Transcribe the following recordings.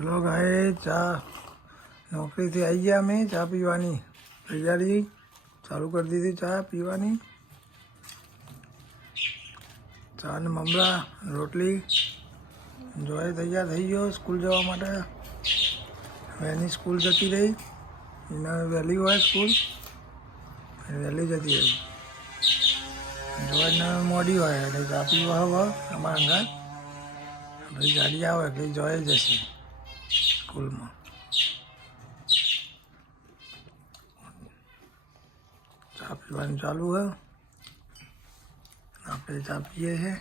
चलो गए चा नौकरी से आई गया मैं चा पीवानी तैयारी चालू कर दी थी चा पीवानी चा ने ममरा रोटली જોય તૈયાર થઈ ગયો સ્કૂલ જવા માટે વહેલી સ્કૂલ જતી રહી એને વહેલી હોય સ્કૂલ વહેલી જતી રહી જોઈને મોડી હોય એટલે ચા પીવા હવે અમારા અંગાત પછી ગાડી આવે એટલે જોઈ જશે સ્કૂલમાં ચા પીવાનું ચાલુ હોય આપણે ચા પીએ છીએ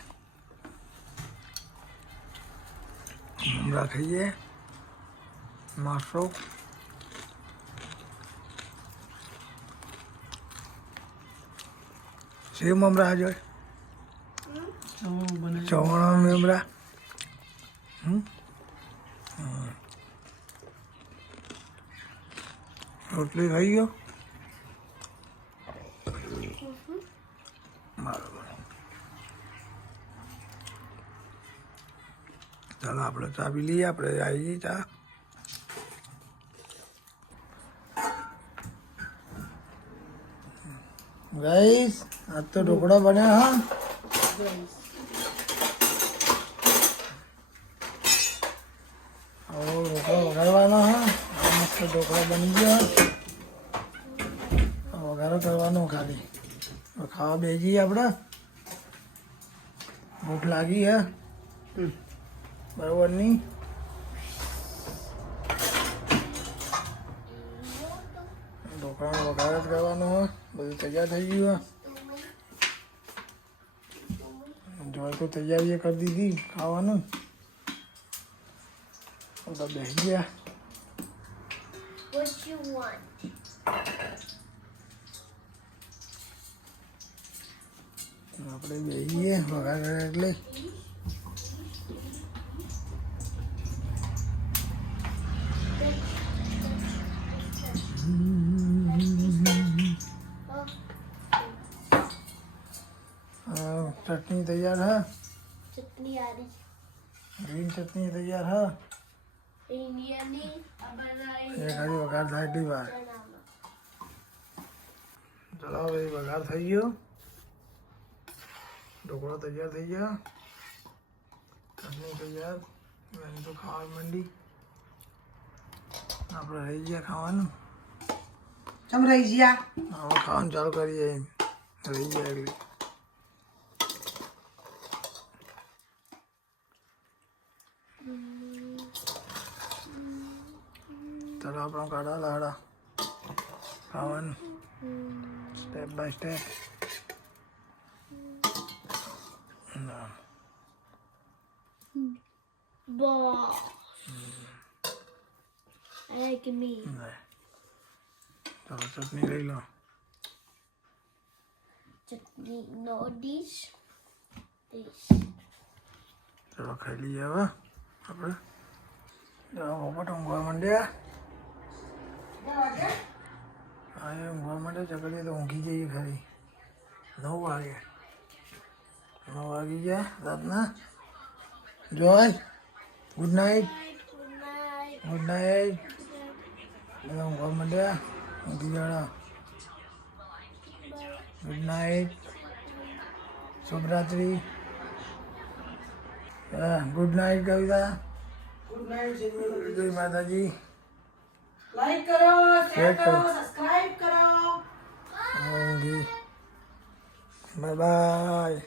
મમરા ખાઈએ નાસ્તો સેવ મમરા જોઈ ચવાણા મમરા રોટલી ખાઈ ગયો બરાબર ચાલો આપણે ચા પી લઈએ આપણે આવી ચા ગાઈસ આજ તો ઢોકળા બન્યા હા ઢોકળા વઘારવાનો હા મસ્ત ઢોકળા બની ગયા વઘારો કરવાનો ખાલી ખાવા બેસી આપણે ભૂખ લાગી હે બરાબર નહીં ઢોકળાનો વઘાર જ કરવાનો હોય બધું તૈયાર થઈ ગયું જોઈ તો તૈયારી કરી દીધી ખાવાનું બધા બેસી ગયા આપણે બેસીએ વઘાર કરે એટલે चटनी तैयार है चटनी आ रही ग्रीन चटनी तैयार है इंडियन एक हरी वघार थाई बार चलो भाई वघार થઈ ગયો ઢોકળો તૈયાર થઈ ગયા ચટણી તૈયાર મેં તો ખાવા માંડી આપણે રહી ગયા ખાવાનું ચમ રહી ગયા હવે ખાવાનું ચાલુ કરીએ રહી ગયા એટલે चलो अपना काढ़ा लाड़ा खावन step by step boss like me चलो चटनी ले लो chutney no dish चलो खाई लीजिए अब આપણે પોપટ ઊંઘવા માંડ્યા હા એ ઊંઘવા માંડે ચકડીએ તો ઊંઘી જઈએ ખરી 9 વાગે 9 વાગી ગયા રાતના જોય ગુડ નાઇટ ગુડ નાઇટ બધા ઊંઘવા માંડ્યા ઊંઘી જાડા ગુડ નાઇટ શુભરાત્રી ગુડ નાઇટ કવિતા ગુડ નાઇટ જય માતાજી લાઈક કરો શેર કરો, કરો સબસ્ક્રાઇબ કરો બાય બાય